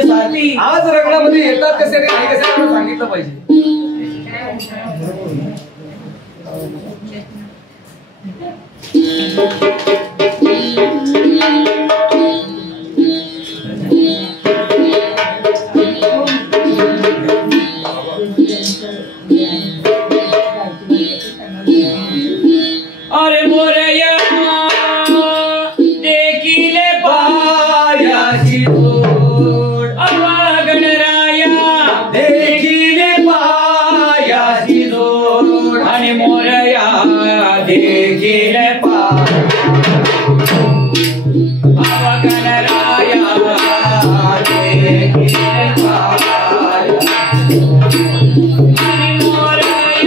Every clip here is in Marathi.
आमचे साथी आज रंगणामध्ये येतात कसे नाही कसे मला सांगितलं पाहिजे. अरे मोरया देखिले पायाची जोड, अवा गणराया देखिले पायाची जोड, आणि मोरया देखिले अवा गणराया देखिले आणि मोरया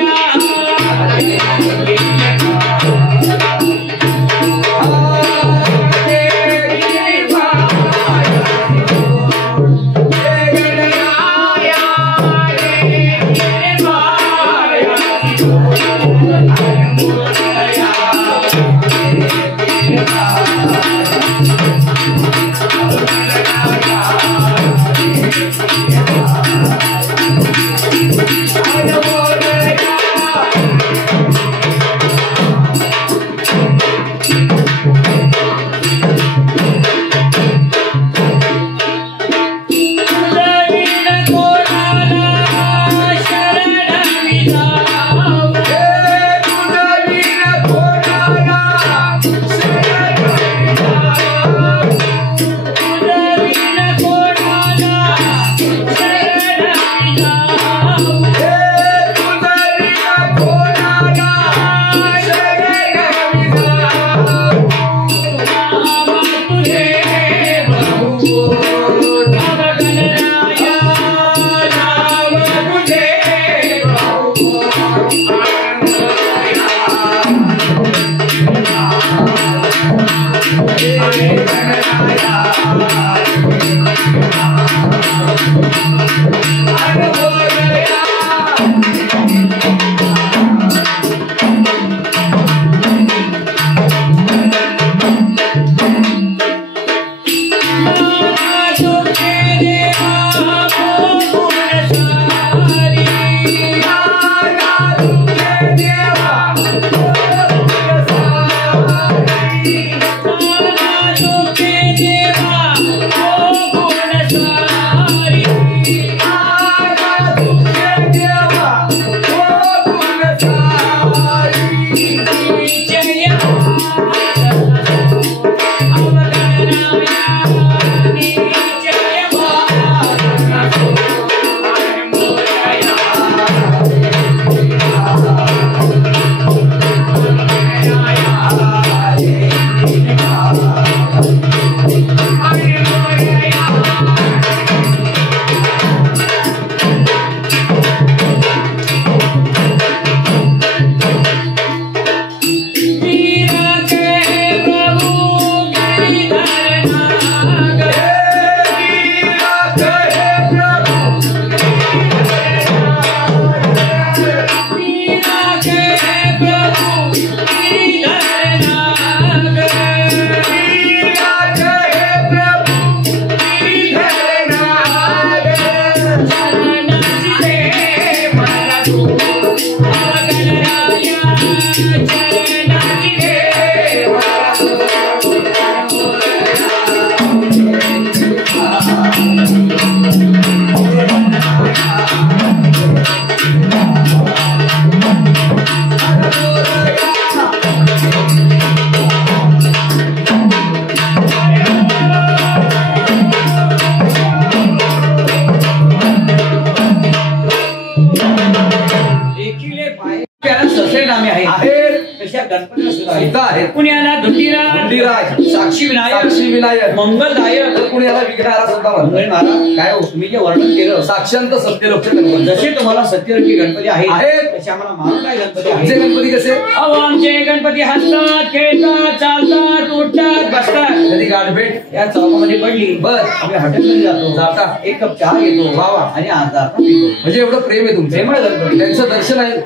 पुण्याला धुंडीराज, साक्षी विनायक, मंगलदायक, पुण्याला विघ्नहारा सुद्धा म्हणतात. काय हो तुम्ही जे वर्णन केलं साक्षांत सत्यलोक गणपती, जसे तुम्हाला सत्यरूपी गणपती आहेत तसे आम्हाला मारुताई गणपती आहेत. गणपती कसे अहो आमचे गणपती हसतात, खेळतात, चालतात, उठतात, बसतात. कधी गाठभेट या चौकामध्ये पडली बर आम्ही हॉटेलमध्ये जातो, जाता एक कप चहा घेतो वावा आणि अर्धा पितो. म्हणजे एवढं प्रेम आहे तुमचं. गणपती त्यांचं दर्शन आहे,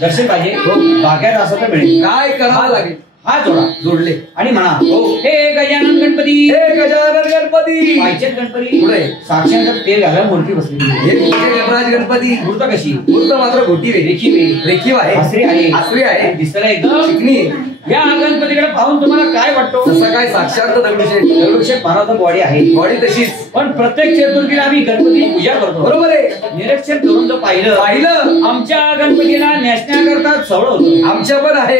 दर्शन पाहिजे बाग्यात असं तर मिळेल. काय करावं लागेल हात जोडा जोडले आणि म्हणा हो. हे गजानन गणपती हे गजानन गणपती पाहिजे गणपती पुढे साक्षात तेल घालायला मूर्ती बसली हे कुठे यमराज गणपती मूर्त कशी मूर्त मात्र घोटी रेखीव आहे. रेखीव आहे आसरी आहे. आसरी आहे दिसायला एकदम चिकनी या गणपतीकडे पाहून तुम्हाला काय वाटतो जसं काय साक्षात दगडूशेठ दगडूशेठ महाराज बॉडी आहे बॉडी तशीच पण प्रत्येक चतुर्थीला आम्ही गणपतीची पूजा करतो बरोबर आहे निरीक्षण करून जर पाहिलं आमच्या गणपतीला नेसण्याकरता सवड होतो आमच्या पण आहे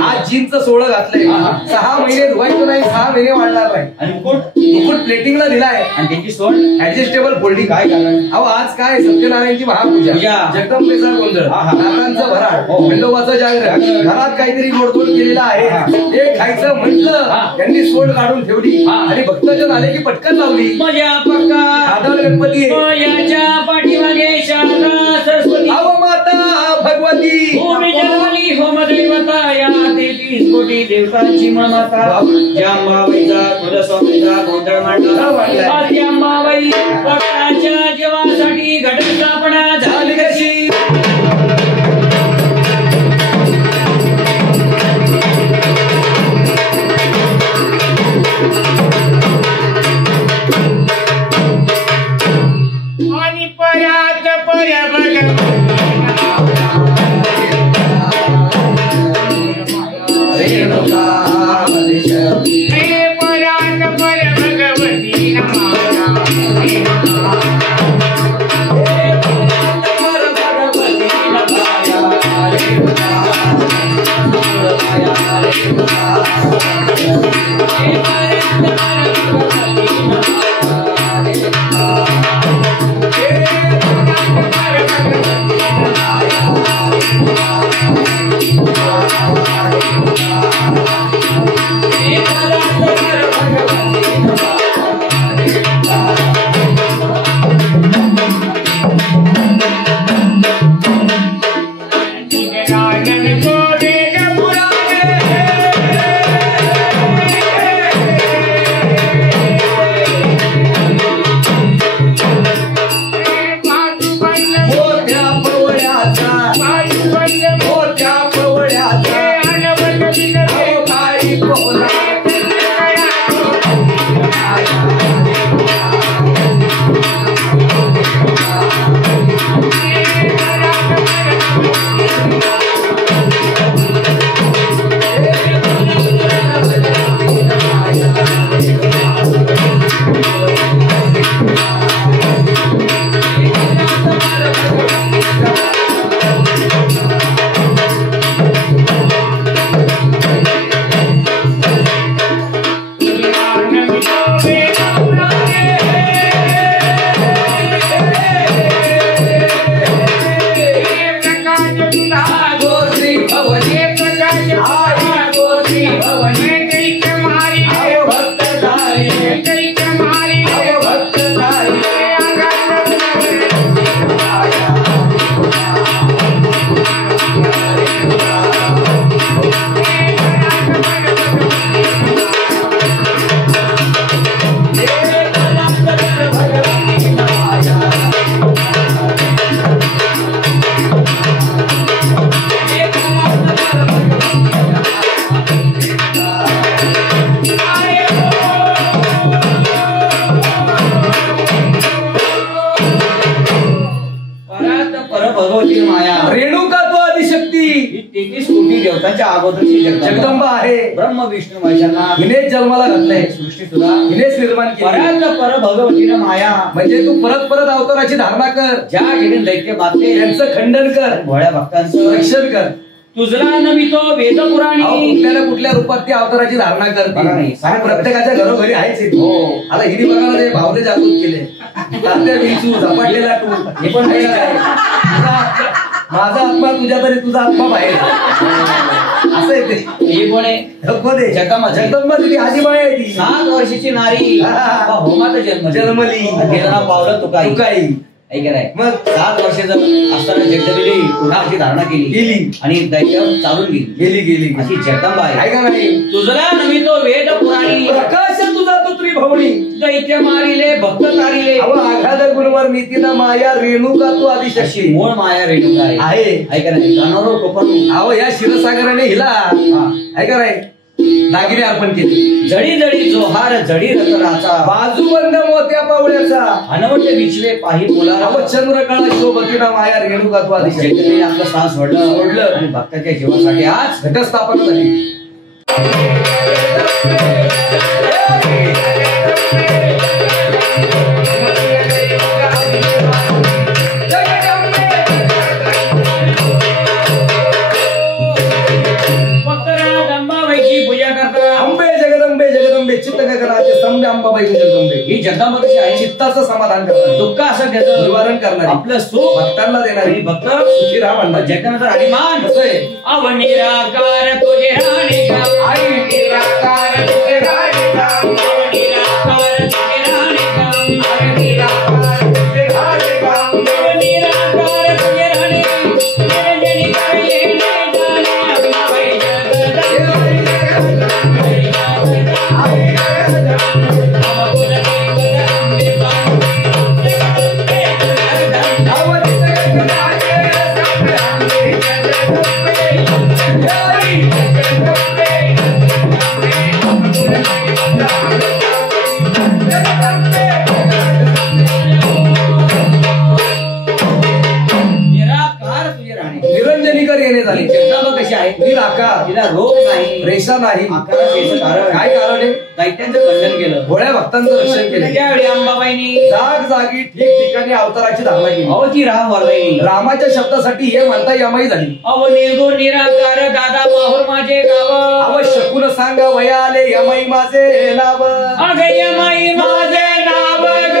आज जीनचं सोळं घातलंय हा, हा. 6 महिने धुवायचं नाही 6 महिने वाढणार नाही आणि मुकुट मुकुट प्लेटिंगला दिलाय आणि त्यांची सोड ऍडजस्टेबल फोल्डिंग काय कारण अहो आज काय सत्यनारायणची महापूजा पूजा. जगदंबेचा गोंधळ हा, हा. नातांचं भराड हो. खंडोबाचं जागरण जागरण. घरात काहीतरी गोडधोड केलेला आहे हा. ते खायचं म्हटलं हा. त्यांनी सोड काढून ठेवली हा. आणि भक्तजन आले की पटकन लावली मजा पक्का साधारण गणपती आहे. याच्या पाठीमागे शारदा सरस्वती अहो माता भगवती भूमी जन्मली होमदैवता या 33 कोटी देवतांची ममता जांबाबाईचा कुलस्वामीचा गोंधळ मांडला आज जांबाबाई भक्तांच्या जीवासाठी घटस्थापना झाली कशी आणि परात पर भगवती रेणुका हे परात पर भगवती भगवती माया रेणुका तो आदिशक्ती 33 कोटी देवतांच्या अगोदरची जगदंबा आहे ब्रह्म विष्णू महेशांना हिनेच जन्माला घातलंय सृष्टी सुद्धा हिनेच निर्माण केली परात पर भगवतीनं माया म्हणजे तू परत परत अवताराची धारणा कर ज्या ठिकाणी दैत्य बातले त्यांचं खंडन कर भोळ्या भक्तांचं रक्षण कर तुझला नमितो वेद अहो, पुराणी कुठल्या ना कुठल्या रूपात ती अवताराची धारणा बघा नाही. करते आणि प्रत्येकाच्या घरोघरी आहेच इथे. हो. आता हिरी बघायला ते भावले जागृत केले तात्या विंचू झपाटलेला तू हे पण आहे आहे. तुझा- माझा आत्मा तुझ्या तरी तुझा आत्मा बाहेर असं आहे ते हे कोण आहे जगदंबा जगदंबा. जगदंबा तुझी आजीबाई आहे ती 7 वर्षाची नारी हा. होमात जन्मली तिचं नाव पावलं तुकाई तुकाई ऐका नाही मग 7 वर्षाचं असताना जगदंबेने उन्हाची धारणा केली गेली. आणि दैत्य चालून गेली गेली गेली अशी जगदंबा आहे आहे का नाही तुझला नमितो वेद पुराणी प्रकाश तुझा तो त्रिभवनी दैत्य मारिले भक्त तारिले अव आघाद गुणवर नीतीना माया रेणुका तू आदिशक्ती मूळ माया रेणुका आहे आहे ऐका नाही कानावर टोपण अहो या क्षीरसागराने हिला हा. आहे का नाही दागिने अर्पण केले. जडी जडी जोहार जडी रतनाचा बाजूबंद मोत्या पावळ्याचा अनवट विचवे पाही मुलाला अव चंद्रकळा शोभतीना माया रेणुकात्वा दिशा चैतन्य आपलं सास सोडलं आणि भक्ताच्या जीवासाठी आज घटस्थापना झाली. स्तंभ अंबाबाई जगदंबे ही जगदंबा कशी आहे? चित्ताचं समाधान करणार, दुःख असं त्याचं निवारण करणार, आपलं सुख भक्तांना देणारी, भक्त सुखी राहा म्हणणार. जगदंबाचं हरिमान कसं आहे? अव निराकार तुझे राणे गा आई निराकार तुझे राणे गा, अव निराकार तुझे राणे गा आई निराकार तुझे राणे गा, अव निराकार तुझे राणे निरंजनी करे येणे जाणे अंबाबाई जगदंबे येणे झाले. जगदंबा कशी आहे? निराकार, तिला रोग नाही, रेषा नाही. आकारात याचं कारण काय कारण आहे? दैत्यांचं खंडन केलं, भोळ्या भक्तांचं रक्षण केलं. त्यावेळी अंबाबाईनी जागी ठिकठिकाणी अवताराची धारणा केली. अव ती राम वरदाई रामाच्या शब्दासाठी हे म्हणता यमाई झाली. अव निर्गुण निराकार दादा माहूर माझे गाव आवश्यकून सांगा वया आले यमाई माझे नाव. अग यमाई माझे नाव ग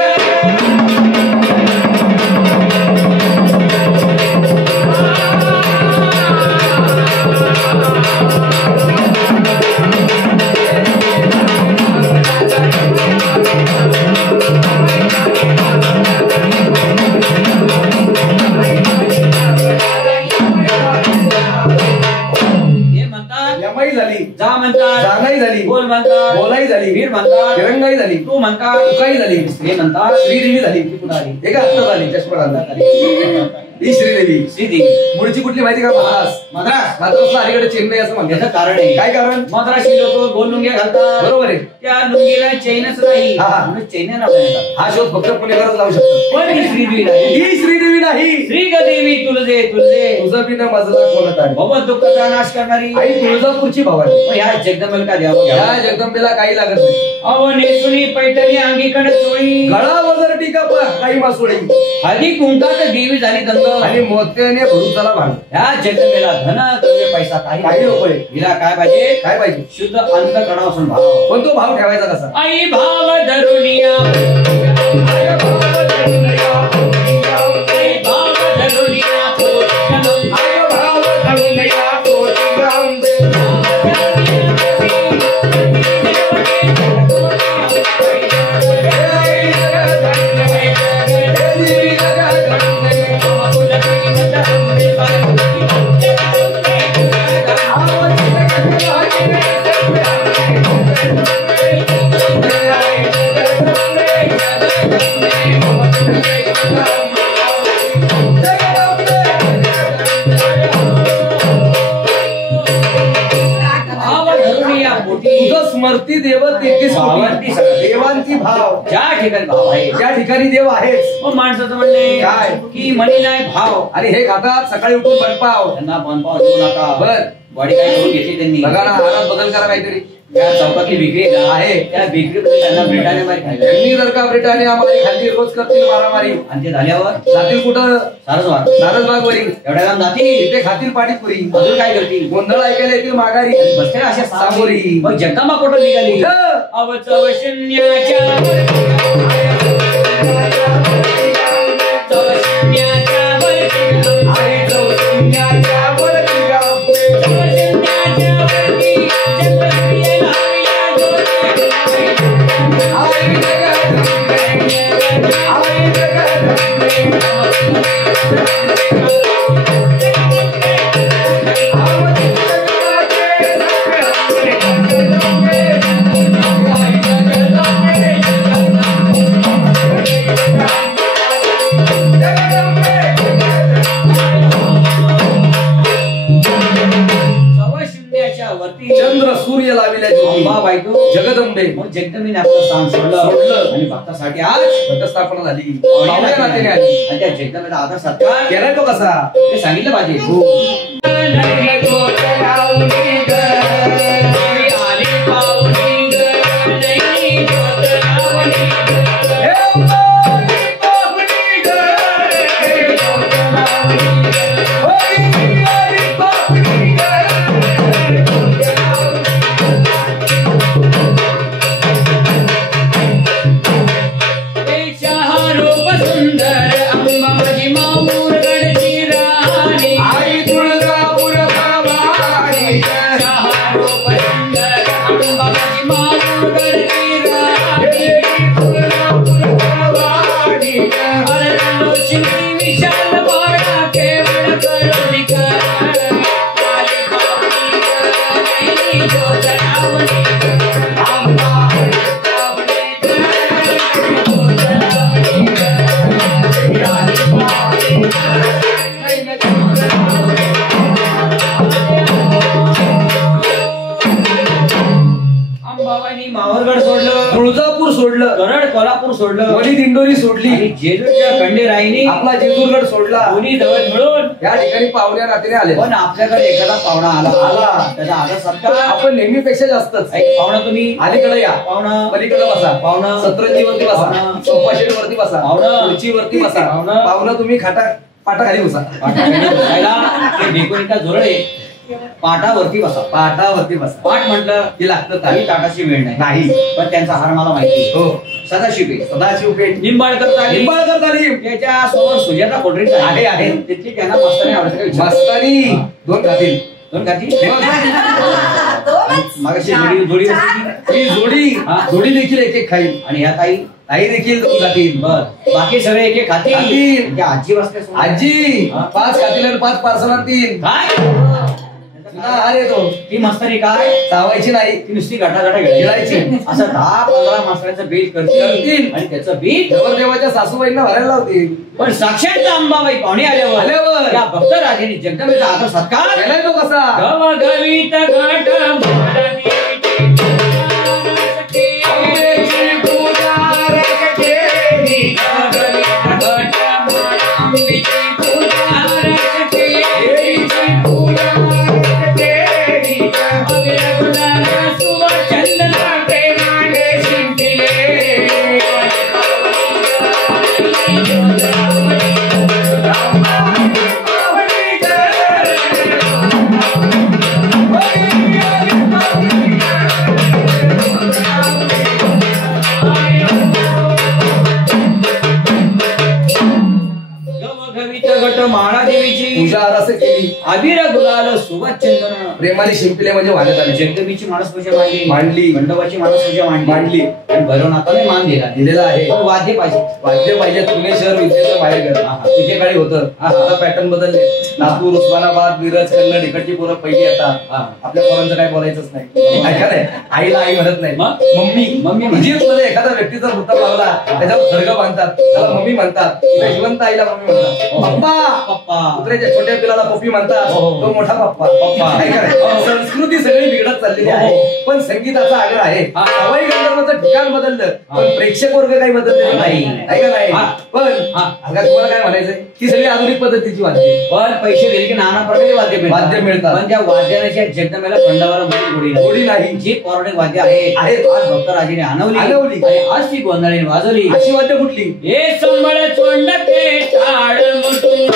यमाई झाली, जा म्हणतात, जानाई झाली, बोल म्हणतात, बोलाई झाली, वीर म्हणतात, तिरंगाई झाली, तू म्हणतात, तुकाई झाली, श्री म्हणतात, श्रीदेवी झाली. कुणाली एका हातात झाली चष्मा ही श्रीदेवी. श्रीदेवी मुळची कुठली माहिती का? मद्रास. मद्रास मद्रासला अलीकडे चेन्नई असं म्हणतात. याचं कारण आहे. काय कारण? मद्रासी लोक गोल लुंगे घालतात, बरोबर आहे. त्या लुंगीला चैनच नाही, हा, हा. म्हणून चैन नाव देतात. हा शोध फक्त पुणेकरच लावू शकतो. पण ही श्रीदेवी नाही, ही श्रीदेवी नाही. श्री गदेवी तुळजे तुळजे तुझं बिना मजला कोणत आहे? भगवत दुःखाचा नाश करणारी आई तुळजापूरची भावानी. पण ह्या जगदंबेला का द्यावं या घ्यावं? जगदंबेला काही लागत नाही. अव नेसुनी पैठणी अंगीकडे चोळी गळा वजर टीका काही मासोळी हळदी कुंकात देवी झाली दंग आणि मोत्याने भरुचाला भांड. ह्या जगदंबेला धन द्रव्य पैसा काही काही नको. नकोय. हिला काय पाहिजे? काय पाहिजे? शुद्ध अंतःकरणापासून भाव. पण तो भाव ठेवायचा कसा? आई भाव धरुनिया आई भाव धरुनिया थोरकन. आई भाव धरुनिया थोरकन. तुझं स्मृती देव तेहतीस कोटी. देवांची भाव ज्या ठिकाणी भाव आहे त्या ठिकाणी देव आहेच. मग माणसाचं म्हणणे काय? की मनी नाही भाव, आणि हे खातात सकाळी उठून बनपाव. त्यांना बनपाव देऊ नका. बर बॉडी काय करून घेतली त्यांनी. बघा ना, आहारात बदल करा काहीतरी. त्या चौकातली विक्री आहे, त्या विक्रीमध्ये त्यांना ब्रिटानिया मारी खायला. त्यांनी जर का ब्रिटानिया मारी खाल्ली रोज करतील मारामारी. आणि ते झाल्यावर जातील कुठं? सारस्वार नारदबागवरी. एवढ्या लांब जातील, तिथे खातील पाणीपुरी. अजून काय करतील? गोंधळ ऐकायला येतील माघारी. बसते अशा सामोरी. मग जगदंबा कुठं निघाली? अवचव शून्याच्या ज्योती चंद्र सूर्य लाविल्या ज्योती अंबाबाई तू जगदंबे मग जगदंबीने आपलं स्थान सोडलं आणि भक्तासाठी आज घटस्थापना झाली पाहुण्या नात्याने आली आणि त्या जगदंबेला आदर सत्कार केलाय तो कसा ते सांगितलं पाहिजे हो. माहूरगड सोडलं, तुळजापूर सोडलं, गरड कोल्हापूर सोडलं, वली दिंडोरी सोडली, आणि जेजूरच्या खंडेराईनी आपला जेजूरगड सोडला. दोन्ही जवळ मिळून या ठिकाणी पाहुण्या नात्याने आले. पण आपल्याकडे एखादा पाहुणा आला त्याचा आदर सत्कार आपण नेहमीपेक्षा जास्तच. पाहुणा तुम्ही अलीकडे या, पाहुणा पलीकडे बसा, पाहुणा सतरंजी वरती बसा, पाहुणा सोफा सेट वरती बसा, पाहुणा खुर्ची वरती बसा, पाहुणा पाहुणा तुम्ही पाटाखाली बसा. ढेकुणीचा जोरळे पाटावरती बसा. पाटावरती बसा. पाठ म्हटलं हे लागतं काही ताई. ताटाची वेळ नाही. नाही. पण त्यांचा हार मला माहिती हो. सदाशिव सदाशिव पेठ, निंबाळकर तालीम, निंबाळकर तालीम, त्याच्या समोर सुजाता कोटरी आहे, आहे. तिथली त्यांना मस्तानी आवडते. मस्तानी दोन खातील. दोन खाती दोनच. मागाशी जोडी होती ही जोडी हा. जोडी देखील एक एक खाईल आणि ह्या ताई ताई देखील दोन खातील. बर बाकी सगळे एक एक खाती. खातील. त्या आजी बसल्या समोर. आजी हा. 5 खातील आणि 5 पार्सल आणतील. काय अरे तो ती मस्तानी काय चावायची नाही, ती नुसती गाठा गिळायची. असं 10-15 मास्तरांचं बिल करतील करतील. आणि त्याचं बिल नवरदेवाच्या सासूबाईंना भरायला लावतील. पण साक्षात अंबाबाई पाहुणे आल्यावर या भक्त राजाने जगदंबेचा आदर सत्कार केलाय तो कसा गवगवीत घाट पूजा आरास केली. अबीर गुलाल सुवास चंदन प्रेमाने शिंपले म्हणजे वाढत आले. जगदंबीची मानसपूजा मांडली, मांडली. मंडपाची मानसपूजा मांडली. आणि भैरवनाथाने मान दिलेला आहे. पण वाद्य पाहिजे. वाद्य पाहिजे. पुणे शहर विद्येचं बाहेर एकेकाळी होतं. आता पॅटर्न बदलले. नागपूर, उस्मानाबाद, मिरज, कन्नड इकडची पोरं पहिली येतात. आपल्या पोरांचं काय बोलायचंच नाही. ऐका नाही, आईला आई म्हणत नाही, मग? मम्मी. मम्मी म्हणते. इजिप्तमध्ये एखादा व्यक्तीचा मृत्यू लावला त्याच्यावर खडगं बांधतात, त्याला मम्मी म्हणतात. इथे जिवंत आईला मम्मी म्हणतात. पप्पा. पप्पा. कुत्र्याच्या छोट्या पिलाला पप्पी म्हणतात, हो. तो मोठा पप्पा. पप्पा. ऐका नाही, संस्कृती सगळी बिघडत चाललेली आहे. पण संगीताचा आग्रह आहे. हा. सवाई गंधर्वाचं ठिकाण बदललं पण प्रेक्षक वर्ग काही बदलले नाही. ऐका नाही, हा. पण अगं तुम्हाला काय म्हणायचंय, ही सगळी आधुनिक पद्धतीची वाद्य. पण पैसे दिले की नाना प्रकारचे वाद्य मिळतात. पण त्या वाद्याच्या जगदंबेला खंडावाला गोडी नाही. जी पौराणिक वाद्य आहे आज भक्तराजाने आणवली आणि आज ती गोंधळीने वाजवली. अशी वाद्य कुठली? हे संबळ चोंड ते टाळ मुटून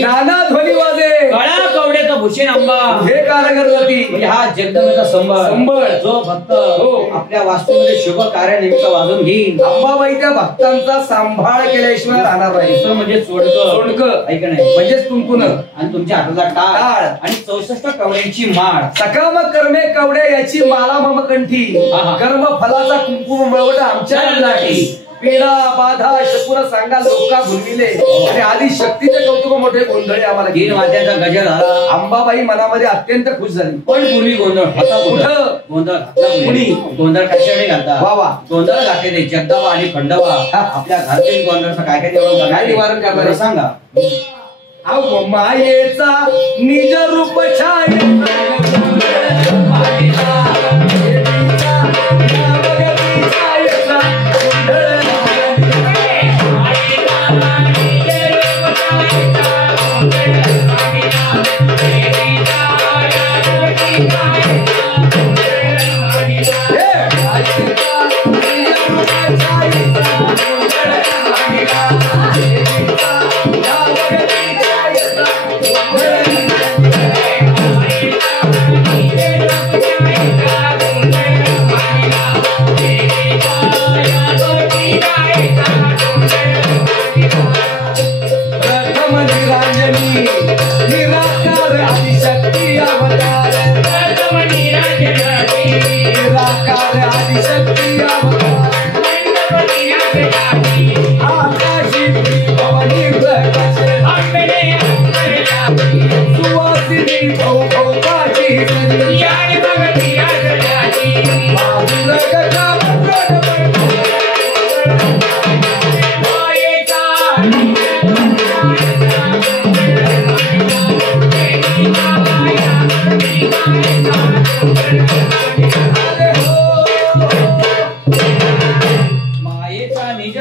नाना ध्वनी वाजे काळा कवड्याचा भूषण आंबा हे कारगर जाती म्हणजे हा जगदंबेचा संबळ जो भक्त आपल्या वास्तूमध्ये शुभ कार्यानिमित्त वाजून घेईल. अंबाबाई त्या भक्तांचा सांभाळ केल्याशिवाय राहणार नाही. दुसरं म्हणजे सोडकं ऐक नाही म्हणजेच तुमकुन आणि तुमच्या हाताचा टाळ आणि 64 कवड्यांची माळ. सकाम कर्मे कवड्या याची माला मम कंठी कर्म फलाचा कुंकुम मिळवट आमच्या लाठी. पीडा बाधा शकुर सांगा लोका भुलविले आणि आधी शक्तीचे कौतुक मोठे गोंधळे आम्हाला तीन वाद्याचा गजर झाला. अंबाबाई मनामध्ये अत्यंत खुश झाली. पण पूर्वी गोंधळ होता कुठं गोंधळ घातला कुणी गोंधळ कशाने घालता वा वा गोंधळ घातले ते जगदंबा आणि खंडोबा आपल्या घरातील गोंधळाचं काय काय निवारण करणार सांगा. अहो मायेचा निज रूप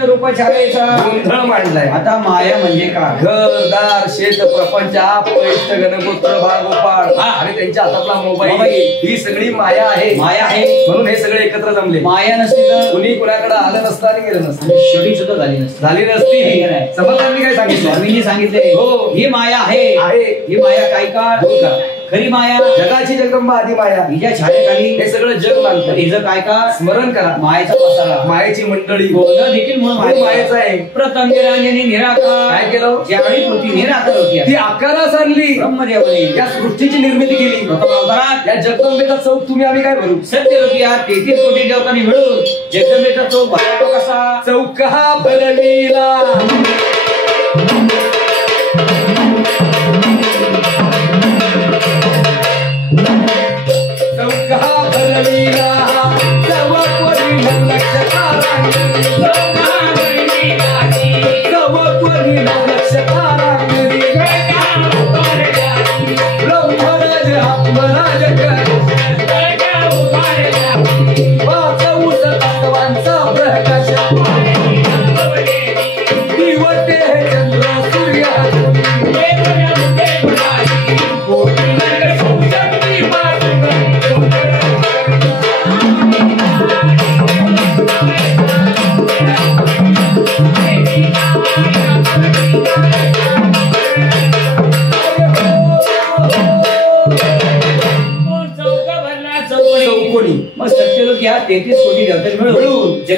गोंधळ मांडलाय. आता माया म्हणजे काय घरदार शेत प्रपंच पैष्ट गणगोत्र बाळगोपाळ आणि त्यांच्या हातातला मोबाईल ही सगळी माया आहे. माया आहे म्हणून हे सगळे एकत्र जमले. माया नसती तर कुणी कुणाकडे आलं नसतं आणि गेलं नसतं. शेवटी सुद्धा झाली नसती समर्थांनी काय सांगितलं स्वामींनी सांगितले हो ही माया आहे ही माया काय काळ खरी माया जगाची जगदंबा आधी माया हिच्या छायाखाली हे सगळं जग मानतं. हिचं काय का स्मरण करा मायेचा पसारा मायेची मंडळी गोंधळ देखील म्हणून मायेचा आहे. प्रथम निरांजनी निराकार काय केलं ज्यावेळी पृथ्वी निराकार होती ती आकारास आणली ब्रह्मदेवाने या सृष्टीची निर्मिती केली. प्रथम अवतारात या जगदंबेचा चौक तुम्ही आम्ही काय भरू सत्य लोक या 33 कोटी देवतांनी मिळून जगदंबेचा चौक भरतो कसा चौक हा भरविला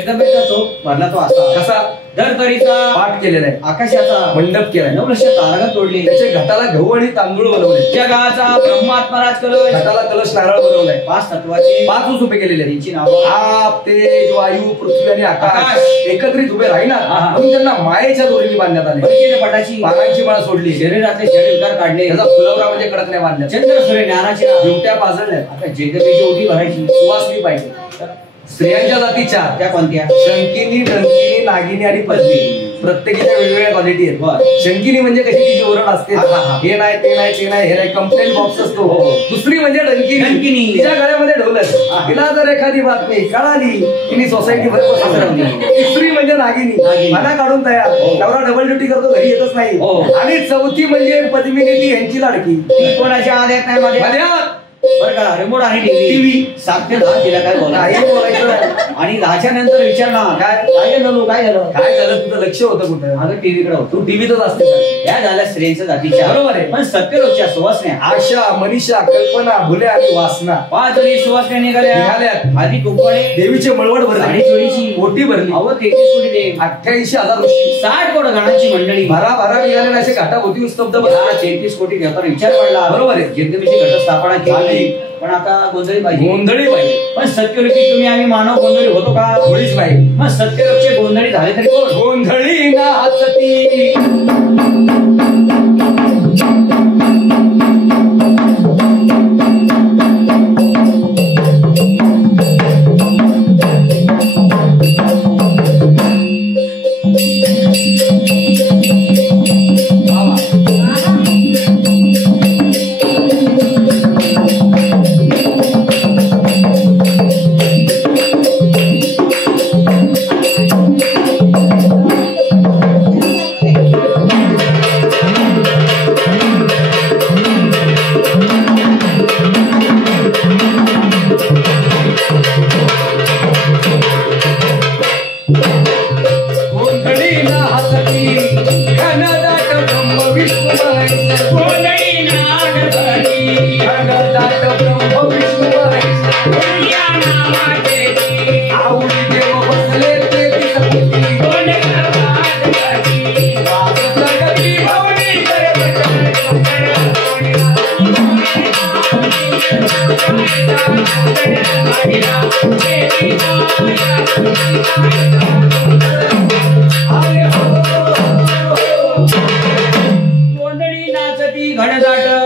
जगदंबेचा चौक भरला तो असा कसा दरदरीचा पाठ केलेला आहे, आकाशाचा मंडप केलाय, 9 लक्ष तारगा तोडली, त्याच्या घटाला गहू आणि तांदूळ बनवले, जगाचा ब्रह्मात्मराज कलश, घटाला कलश नारळ बनवलाय, 5 तत्वाची 5 उभे केलेले आहेत. त्यांची नावं आप, तेज, वायू, पृथ्वी आणि आकाश आकाश. एकत्रित उभे राहीनात हा. म्हणून त्यांना मायेच्या दोरीने बांधण्यात आले. बळीचे पटाची पानांची माळ सोडली, शरीरातले जड विकार काढले, त्याचा फुलवरा म्हणजे कडकण्या बांधल्या, चंद्र सूर्य ज्ञानाची दिवट्या पाजळल्या, आता जगदंबेची ओटी भरायची सुवासनी पाहिजे. स्त्रियांच्या जातीच्या त्या कोणत्या शंकिनी, डंकिनी, नागिनी आणि पद्मिनी प्रत्येकीच्या वेगवेगळ्या क्वालिटी आहेत. बरं. शंकिनी म्हणजे कशी तिची ओरड असते, हा, हा, हा. हे नाही ते नाही ते नाही, हे नाही, कंप्लेंट बॉक्स असतो. दुसरी म्हणजे डंकिनी, डंकिनी. तिच्या गळ्यामध्ये ढोलक, हा. तिला जर एखादी बातमी कळाली तिने सोसायटी भर पसरवली. तिसरी म्हणजे नागिनी, नागिनी. मना काढून तयार, हो. नवरा डबल ड्युटी करतो, घरी येतच नाही. हो. आणि चौथी म्हणजे पद्मिनी, ती यांची लाडकी, ती कोणाच्या आद्यात नाही मध्ये मध्यात बरं का रिमोट आणि टीव्ही टीव्ही 7 ते 10 तिला काय काही बोलायचं बोलायचं नाही. आणि 10च्या नंतर विचारणार काय झालं काय झालं काय झालं, तुझं लक्ष होतं कुठं, अगं टीव्हीकडे होतो तू टीव्हीतच असते. या झाल्या स्त्रियांच्या जातीच्या बरोबर आहे. पण सत्यलोकच्या सुवासण्या आशा, मनीषा, कल्पना, भुल्या आणि वासना 5 जणी सुवासण्या निघाल्या निघाल्यात. आधी कुंकवाने देवीचे मळवट भरले, साडी चोळीची ओटी भरली, अव 33 कोटी दे 88,000 ऋषी 60 कोटी गणांची मंडळी भरा भरा निघाले, असे घाटाभोवती स्तब्ध बसले. 33 कोटी देवतांना विचार पडला बरोबर आहे. जगदंबेची घटस्थापना केली झाली. पण आता गोंधळी पाहिजे गोंधळी पाहिजे, पण सत्यलोकी तुम्ही आम्ही मानव गोंधळी होतो का मुळीच नाही. मग सत्यलोकचे गोंधळी झाले तरी कोण गोंधळी नाचती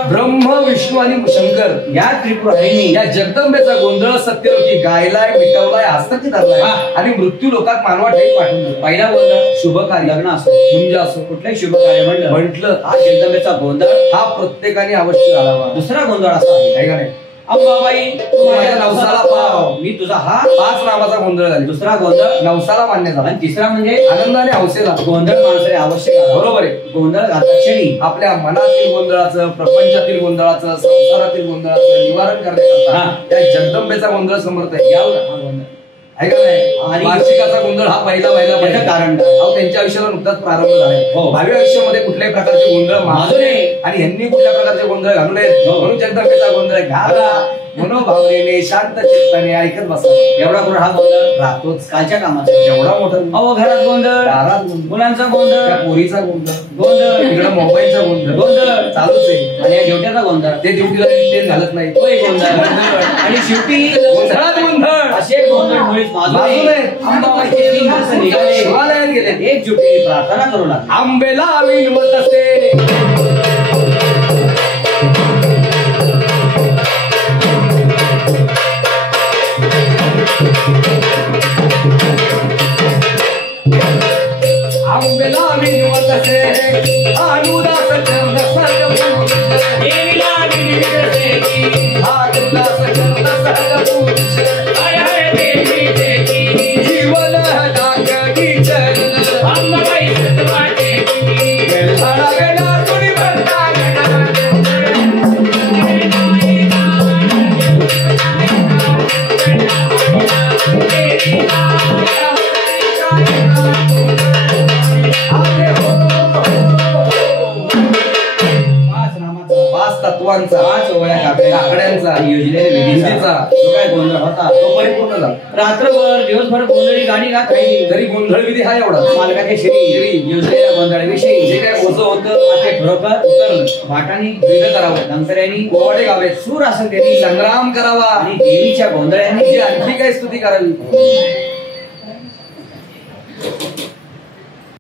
ब्रह्म, विष्णू आणि शंकर या त्रिपुरारीने या जगदंबेचा गोंधळ सत्यलोकी गायलाय, मिटवलाय, हस्तकी धरलाय आणि मृत्यू लोकात मानवा ठाई पाठवून दिला. पहिला गोंधळ शुभ कार्य, लग्न असो मुंज असो, कुठल्याही शुभ कार्य म्हटलं हा जगदंबेचा गोंधळ हा प्रत्येकाने अवश्य घालावा. दुसरा गोंधळ असा आहे आहे का नाही? अंबाबाई तू माझ्या नवसाला पाव. मी तुझा हा 5 नामाचा गोंधळ झाला. दुसरा गोंधळ नवसाला मान्य झाला आणि तिसरा म्हणजे आनंदाने हौसेला. गोंधळ माणसाने आवश्यक आहे. बरोबर आहे. गोंधळ घालता क्षणी आपल्या मनातील गोंधळाचं, प्रपंचातील गोंधळाचं, संसारातील गोंधळाचं निवारण करण्याकरता त्या जगदंबेचा गोंधळ समर्थ आहे. यावर हा गोंधळ आहे का नाही? आणि वार्षिकाचा गोंधळ हा पहिला त्याचं कारण काय? अहो, त्यांच्या आयुष्याला नुकताच प्रारंभ झालाय. हो. भावी आयुष्यामध्ये कुठल्याही प्रकारचे गोंधळ माजू नये आणि यांनी कुठल्या प्रकारचे गोंधळ घालू नयेत. हो. म्हणून जगदंबेचा गोंधळ घाला, मनोभावनेने शांत चित्ताने ऐकत बसा. एवढा करून हा गोंधळ राहतोच. कालच्या कामाचा एवढा मोठा अहो घरात गोंधळ, दारात गोंधळ, मुलांचा त्या गोंधळ, पोरीचा गोंधळ, गोंधळ तिकडे मोबाईलचा गोंधळ गोंधळ चालूच आहे. आणि या ड्युट्याचा गोंधळ ते ड्युटीला तेल घालत नाही. तो एक गोंधळ आणि शेवटी गोंधळात गोंधळ असे गोंधळ मुळीच माजू माजू नये. नये. अंबाबाईचे 3 वर्ष निघाले, शिवालयात गेले, एकजुटीने प्रार्थना करू लागले. आंबेला विणवत असे आंबेला विणवत असे अनुदास चरण सर्वपूज देवीला विणवित असे अनुदास चरण सर्वपूज आय देवी देवी जीवन दागडी चरण अंबाबाई सतवाटे गेला गेला तुडी बंदा पाच नामाचा 5 तत्वांचा 5 ओळ्या काकड्यांचा योजलेल्या विधीचा जो काय गोंधळ होता तो परिपूर्ण झाला. रात्रभर दिवसभर गोंधळी गाणी गात राहिली तरी गोंधळ विधी हा एवढा मालकाचे श्री योजलेल्या गोंधळाविषयी जे काय ओझं होतं ते खरोखर उतरलं. भाटांनी वेगळं करावं. नंतर यांनी पोवाडे गावे सूर असं त्यांनी संग्राम करावा आणि देवीच्या गोंधळ्यांनी म्हणजे आणखी काय स्तुती करावी.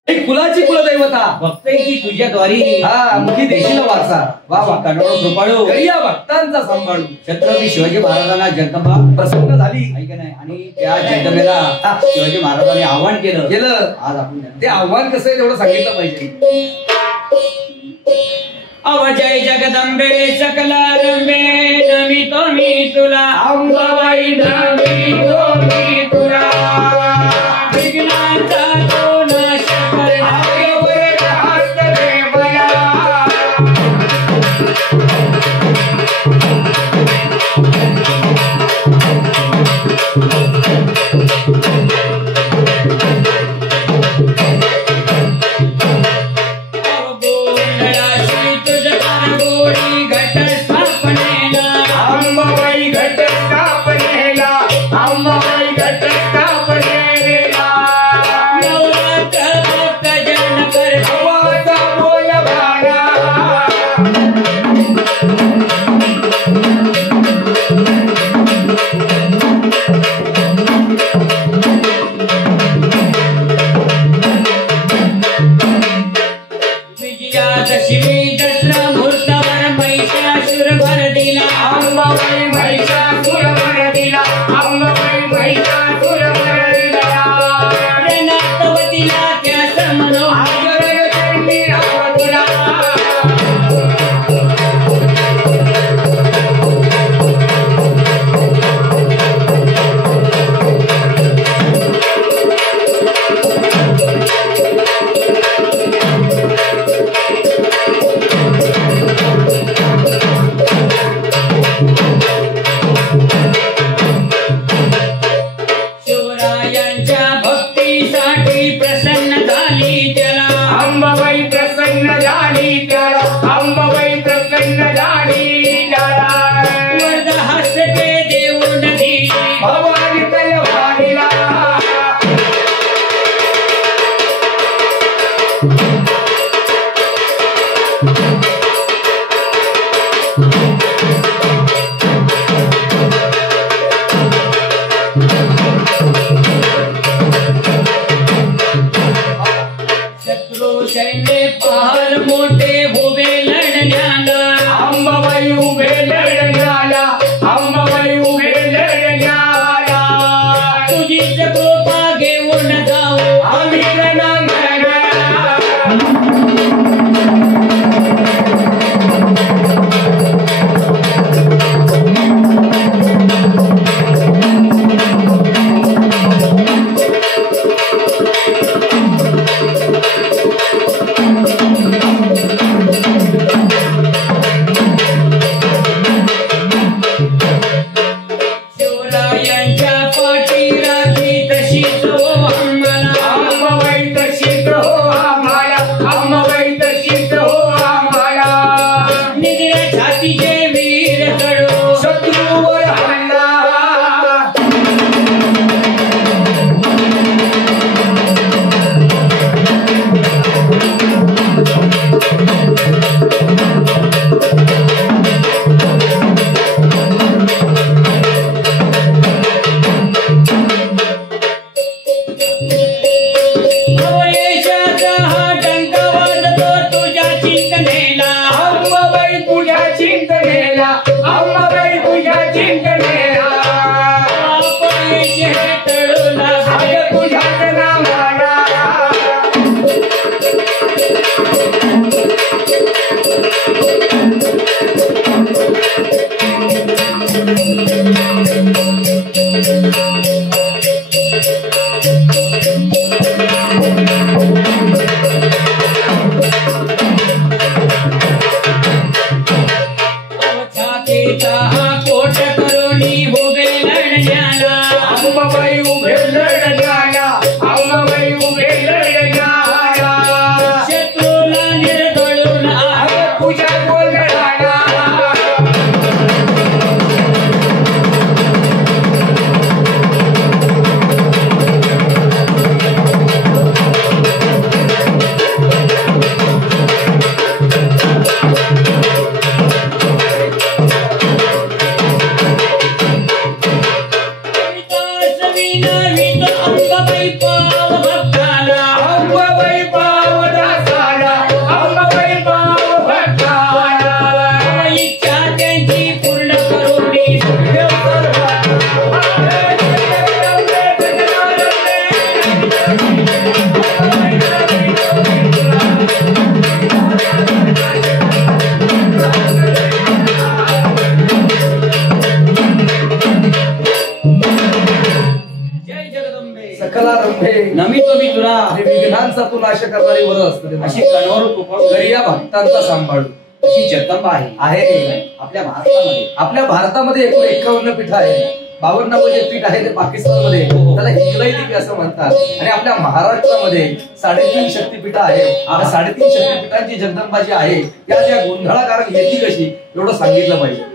एक कुलाची कुलदैवता भक्त की तुझ्या द्वारी हा मुखी देशील वाचा वा वा करोडो कृपाळू करिया भक्तांचा सांभाळू. छत्रपती शिवाजी महाराजांना जगदंबा प्रसन्न झाली ऐक नाही आणि त्या जगदंबेला शिवाजी महाराजांनी आव्हान केलं. आज आपण ते आव्हान कसं आहे तेवढं सांगितलं पाहिजे. अवजय जगदंबे सकलारंबे नमितो मी तुला अंबाबाई नमितो मी तुला विघ्नांचा तो नाश आगेवर हस्त दे मला अंबाबाई घट स्थापनेला अंबाबाई घट स्थापनेला आवाजा बोल भाला विजयादशमी दसरा मुहूर्तावर महिषासुर भर दिला अंबाबाई महिषासुर वर दिला अंबाबाई महिषासुर वर दिला नाटवतीला त्या समनो आगरण चंडी राव तुला शिवरायांच्या भक्तीसाठी प्रसन्न झाली त्याला अंबाबाई प्रसन्न झाली त्याला अंबाबाई प्रसन्न झाली त्याला वरद हस्ते देऊन दिली भवानी तलवारीला शत्रू सैन्य पहार मोठे उभे लढण्याला अंबाबाई उभे लढण्याला अंबाबाई उभे लढण्याला तुझीच कृपा घेऊन जाऊ आम्ही रणांगणाला शिवरायांच्या पाठी राखी तशीच हो आम्हाला अंबाबाई तशीच हो आम्हाला अंबाबाई तशीच हो आम्हाला निघल्या छातीचे वीर कडू शत्रूवर हल्ला अपयशाचा हा डंका वाजतो तुझ्या चिंतनेला अंबाबाई तुझ्या चिंतनेला अंबाबाई तुझ्या चिंतनेला अपयश हे टळू लागले अगं तुझ्याच नावाला छातीचा हा कोट करुणी उभे लढण्याला अंबाबाई उभे लढण्याला अंबाबाई उभे लढण्याला शत्रूला निर्दळून अगं तुझ्या गोंधळाला नमितो मी तुला आणि विघ्नांचा तू नाश करणारी वर असते अशी कणवर कृपा घरी या भक्तांचा सांभाळू अशी जगदंबा आहे आपल्या भारतामध्ये. आपल्या भारतामध्ये एकूण 51 पीठ आहे. 52 जे पीठ आहे ते पाकिस्तानमध्ये त्याला हिंगलाई देवी असं म्हणतात. आणि आपल्या महाराष्ट्रामध्ये 3.5 शक्तीपीठ आहे. 3.5 शक्तीपीठांची जगदंबा जी आहे त्या ज्या गोंधळा कारण येते कशी एवढं सांगितलं पाहिजे.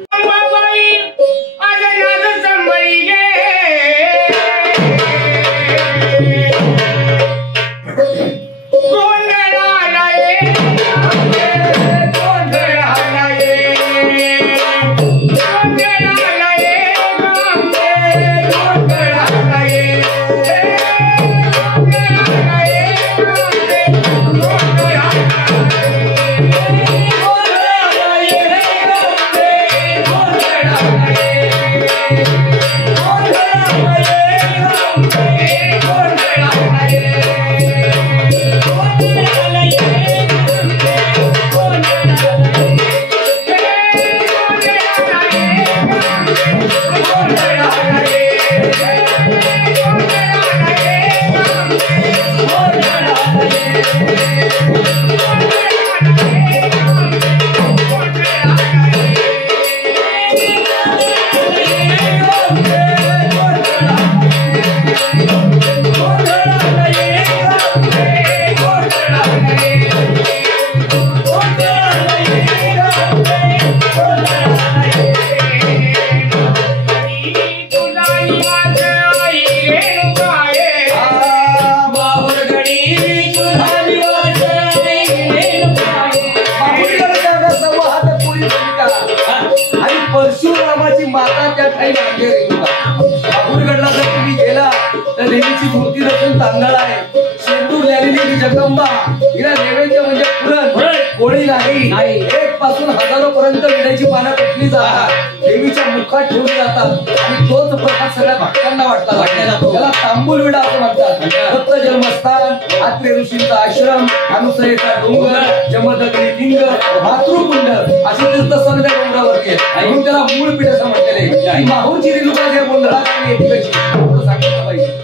परशुरामाची माता त्या ठाई मागे बाबुरगडला जर तुम्ही गेला तर देवीची मूर्ती रचून तांदळ आहे. शेंदूर झालेली जगदंबा हिला नैवेद्य म्हणजे पुरण कोळी नाही. 1 पासून हजारो पर्यंत विड्याची पानं पेटली जातात. देवीच्या मुखात ठेवली जातात आणि तोच प्रसाद सगळ्या भक्तांना वाटला जातो. त्याला तांबूल विडा असं म्हणतात. दत्त जन्मस्थान, आत्रे ऋषींचा आश्रम, अनुसयेचा डोंगर, जमदग्नी लिंग, मातृकुंड अशी तीर्थस्थान त्या डोंगरावरती आहेत. म्हणून त्याला मूळ पीठ असं म्हटलेलं आहे. माहूरची रेणुका ज्या गोंधळात येते कशी सांगितलं पाहिजे.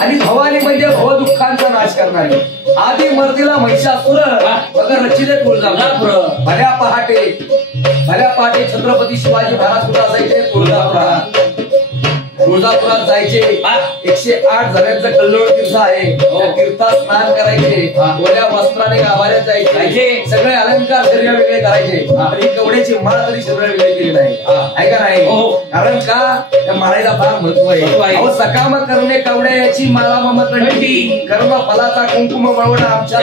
आणि भवानी म्हणजे भवदुःखांचा नाश करणारी. आधी मर्दीला महिषासुर बघा रचिले तुळजापूर. भल्या पहाटे छत्रपती शिवाजी महाराज कुठं असायचे? तुळजापुरात जायचे. 108 झऱ्यांचं कल्लोळ तीर्थ आहे. त्या तीर्थात स्नान करायचे. ओल्या वस्त्राने गाभाऱ्यात जायचे. सगळे अलंकार शरीर वेगळे करायचे. आणि कवड्याची माळ तरी शरीर वेगळे केली नाही आहे का नाही? कारण का त्या माळेला फार महत्व आहे. अहो सकाम करणे कवड्याची माळा मम कंठी, कर्म फलाचा कुंकुम वळवणं आमच्या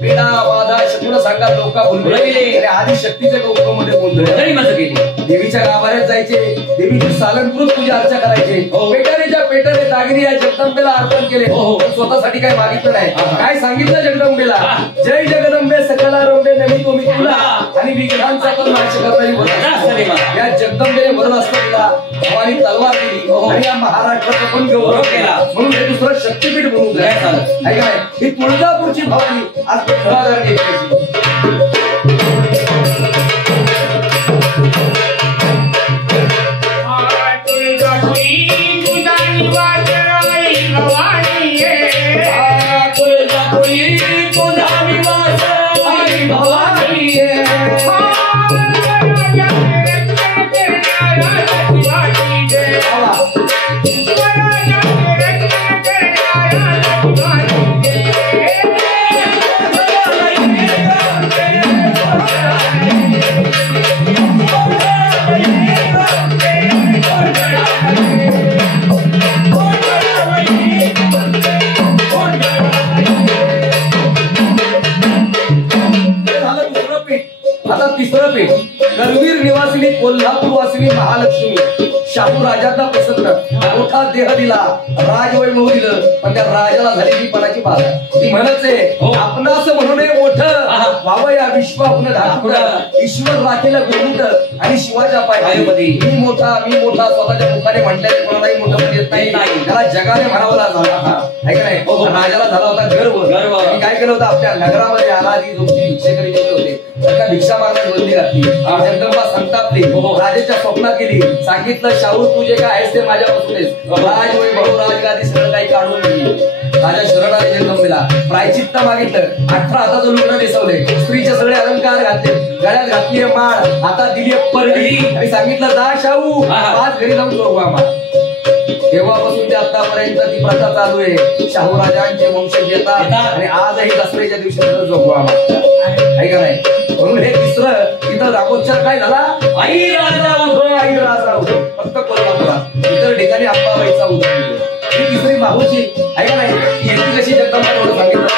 पिढा वादा शकुन सांगा लोका बोलले. आधी शक्तीच्या कौतुकामध्ये गोंधळ देवीच्या गाभाऱ्यात जायचे. देवीची सालंकृत पूजा अर्चा करायचे. पेटारीच्या पेटाने दागिरी या जगदंबेला अर्पण केले. स्वतःसाठी काय मागितलं नाही. काय सांगितलं जगदंबेला? जय जगदंबे सकलारंबे नमितो मी तुला आणि विघ्नांचा पण नाश करणारी. या जगदंबेने वरण असताना भवानी तलवार दिली आणि या महाराष्ट्राचा पण गौरव केला. म्हणून हे दुसरं शक्तीपीठ म्हणून आहे का नाही? ही तुळजापूरची भवानी आज घरादार घेतली. विलासवी महालक्ष्मी शाहू राजांना पसंत मोठा देह दिला, राजवैभव दिलं, पण त्या राजाला झालेली पणाची बाधा ती म्हणत आहे आपणास म्हणून मोठं व्हावं या विश्वाहून धाकटं, ईश्वर राखेला गुरुमुठ आणि शिवाच्या पायामध्ये मी मोठा स्वतःच्या मुखाने म्हटल्याने कोणालाही मोठं येत नाही, त्याला जगाने म्हणावं लागलं आहे का नाही. राजाला झाला होता गर्व. काय केलं होतं आपल्या नगरामध्ये आला आधी दोघी भिक्षेकरी गेले होते, त्यांना भिक्षा मागण्यास बंदी घातली. जगदंबा संतापली, राजाच्या स्वप्नात गेली, सांगितलं शाहू तू जे काय आहेस ते माझ्यापासूनच, राजवैभव राजगादी सगळं काही काढून गेली. राजा शरणाने जगदंबेला प्रायचित्त मागितलं, 18 हाताचं लुगडं नेसवले, स्त्रीचे सगळे अलंकार घातले, गळ्यात घातलीये माळ, हातात दिली परडी आणि सांगितलं जा शाहू आज घरी जाऊन झोपू आम्हाला. तेव्हापासून ते आतापर्यंत ती प्रथा चालू आहे. शाहू राजांचे वंशज येतात आणि आजही दसऱ्याच्या दिवशी झोपू आम्हाला आहे का नाही. म्हणून हे तिसरं इथं रामोच्चार काय झाला, आई राजा उधो आई राजा उधो, फक्त कोल्हापुरात. इतर ठिकाणी अंबाबाईचा उधो. ही तिसरी बाहूची आहे का नाही. येते कशी जगदंबा एवढं सांगितलं.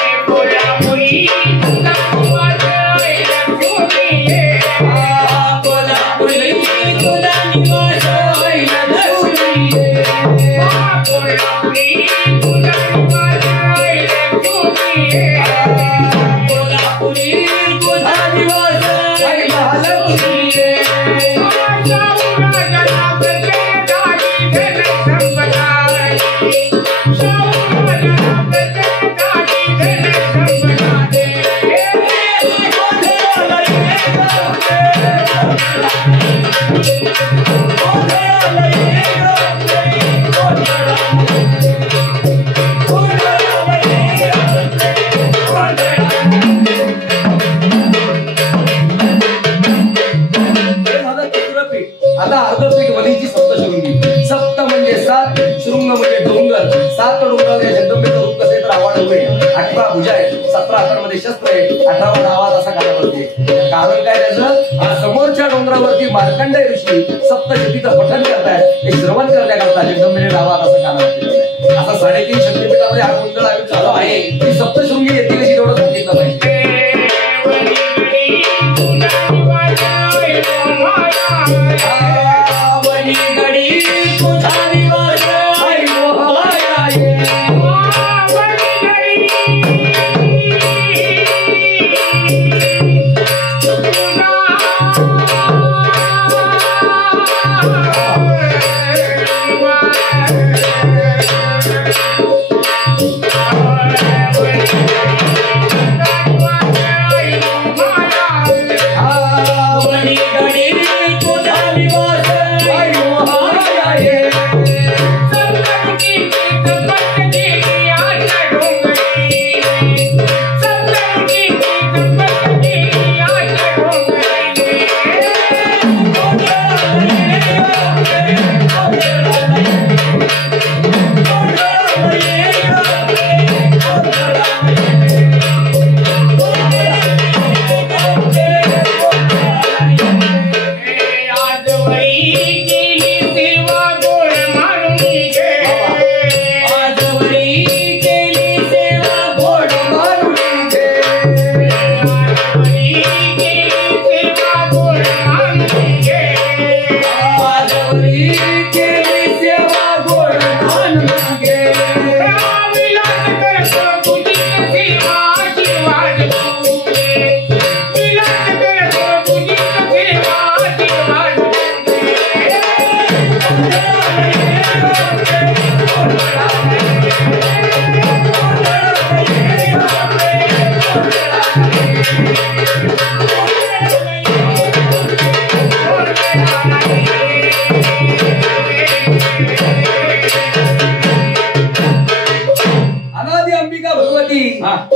आता अर्धपीठ वलीची सप्तशृंगी. सप्त म्हणजे 7, शृंग म्हणजे डोंगर. 7 डोंगरावर या जगदंबेचं रूप कसे तर आवाड उभे, 18 भुजा आहेत, 17 हातांमध्ये शस्त्र आहे, 18वा नावात असा कालावधी. कारण काय त्याचं, समोरच्या डोंगरावरती मार्कंडेय ऋषी सप्तशतीचं पठण करतायत, हे श्रवण करण्याकरता जगदंबेने नावात असा कालावधी. असा 3.5 शक्तीपीठामध्ये हा गोंधळ आयुष्य चालू आहे. ती सप्तशृंगी येते कशी तेवढं सांगितलं पाहिजे.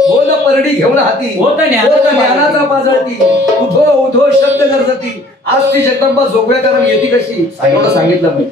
बोल परडी घेऊन हाती होत ज्ञानाचा पाजळती, उधो उधो शब्द गरजती. आज ती जगदंबा जोगव्या कारण येते कशी एवढं सांगितलं मी.